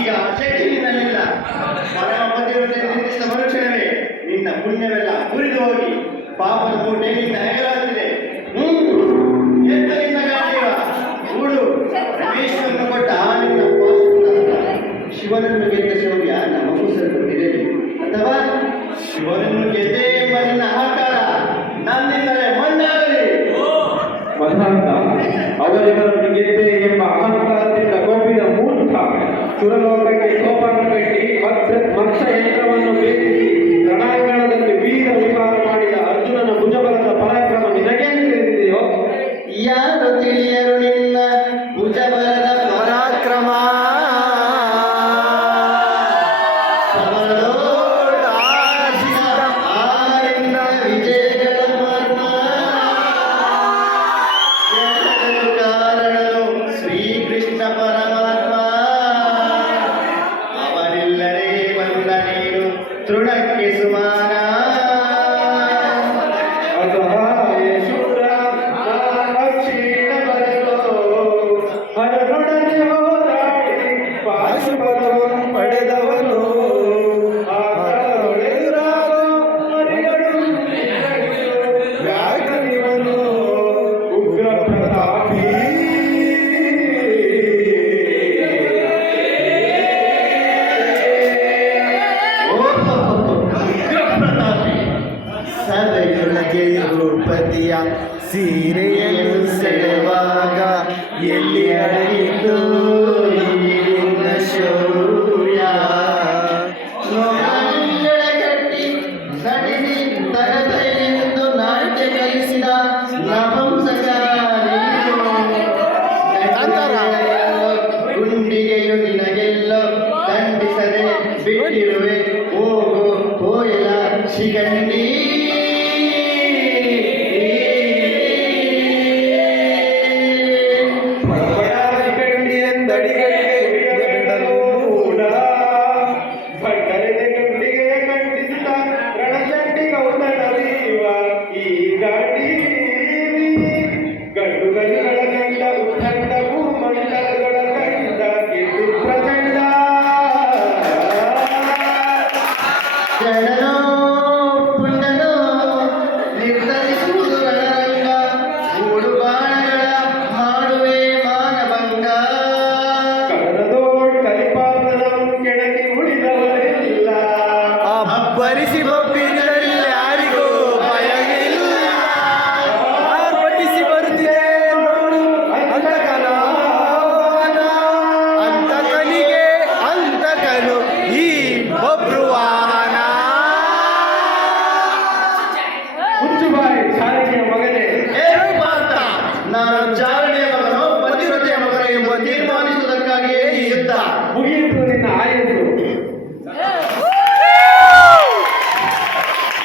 ಈಗ ಶಕ್ತಿನಲ್ಲಿಲ್ಲ. ಪರಮ ಪತಿವ್ರತೆ ನಿರ್ದಿಷ್ಟ ಮರುಕ್ಷಣವೇ ನಿನ್ನ ಪುಣ್ಯವೆಲ್ಲ ಮುರಿದು ಹೋಗಿ ಪಾಪದ ಮೂಟೆ ನಿನ್ನ ಹೆಗಲಾಗ್ತಿದೆ. ಎತ್ತ ನಿನ್ನ ಗಾಂಡೀವ ಕೂಡು. ರಮೇಶ್ವರನು ಕೊಟ್ಟ ನಿನ್ನ ಶಿವನನ್ನು ಗೆದ್ದ ಶೌರ್ಯ ನಮಗೂ ಸಲ್ಲುತ್ತಿರಲಿ, ಅಥವಾ ಶಿವನನ್ನು ಗೆದ್ದೆ ಎಂಬ ನಿನ್ನ ಅಹಂಕಾರ ನನ್ನಿಂದಲೇ ಮಣ್ಣಾಗಲಿ. ಮಧಾಂತ, ಅವರಿವರನ್ನು ಗೆದ್ದೆ ಎಂಬ ಅಹಂಕಾರದಿಂದ ಕೋಪಿದ ಮೂರ್ಖ ಸುರಲೋಕಕ್ಕೆ ಕೋಪವನ್ನು ಕಟ್ಟಿ ಮತ್ಸ ಯಂತ್ರವನ್ನು ಭೇದಿಸಿ ರಣಾಂಗಣದಲ್ಲಿ ವೀರ ವಿಹಾರ ಮಾಡಿದ ಅರ್ಜುನನ ಭುಜಬಲದ ಪರಾಕ್ರಮ ನಿನಗೇನು ತಿಳಿದಿದೆಯೋ? ಯಾರು ತಿಳಿಯರು ನಿನ್ನ ಭುಜಬಲದ ಪರಾಕ್ರಮ? ಶ್ರೀಕೃಷ್ಣ ಪರಮಾತ್ಮ ಅವನಿಲ್ಲದೆ ಬಂದ ನೀನು ತೃಣಕ್ಕೆ ಸುಮಾನ. ಅಸಹಾಯ ಶೂರ ಅಕ್ಷೀಣ ಬರೆದೋ ಹರನೊಡನೆ ಹೋರಾಡಿ ಪಾಶುಪತವನ್ನು ಪಡೆದವನು ವ್ಯಾಘ್ರನಿವನು ಉಗ್ರ ಪ್ರತಾಪಿ. ಸಭೆಯೊಳಗೆ ದ್ರೌಪದಿಯ ಸೀರೆಯನ್ನು ಸೆಳೆವಾಗ ಎಲ್ಲಿ ಅಡಗಿದ್ದು ನಿನ್ನ ಶೌರ್ಯ? ಗಟ್ಟಿ ನಟಿಸಿ ತಗದೆಂದು ನಾಟ್ಯ ಕಲಿಸಿದ ನಪುಂಸಕ ಗುಂಡಿಗೆಯು ನಿನಗೆಲ್ಲೋ ದಂಡಿಸದೆ ಬಿಟ್ಟಿರುವೆ. ಹೋಗು ಹೋಯಲ ಶಿಖಂಡಿ. ಜನನೋ ಪುಂಡನೋ ನಿರ್ಧರಿಸುವುದು ರಣರಂಗ. ಮೂಡು ಬಾಣಗಳ ಮಾಡುವೆ ಮಾನಭಂಗ. ಕಡದೋಳ್ ಕಲಿಪಾರ್ಧನವನ್ನು ಕೆಳಗೆ ಉಳಿದವರಿಲ್ಲ. ಅಬ್ಬರಿಸಿ ಬೊಬ್ಬಿರಿದಲ್ಲಿ ಯಾರಿಗೂ ಭಯವಿಲ್ಲ. ಆರ್ಭಟಿಸಿ ಬರುತ್ತಿದೆ ನೋಡು ಅಂತಕನ ಅಂತಕನಿಗೆ ಅಂತಕನು ಈ ಬಬ್ರುವಾಹನ. ಹುಚ್ಚುಬಾಯಿ ಚಾಲಕಿಯ ಮಗನೇ, ನಾನು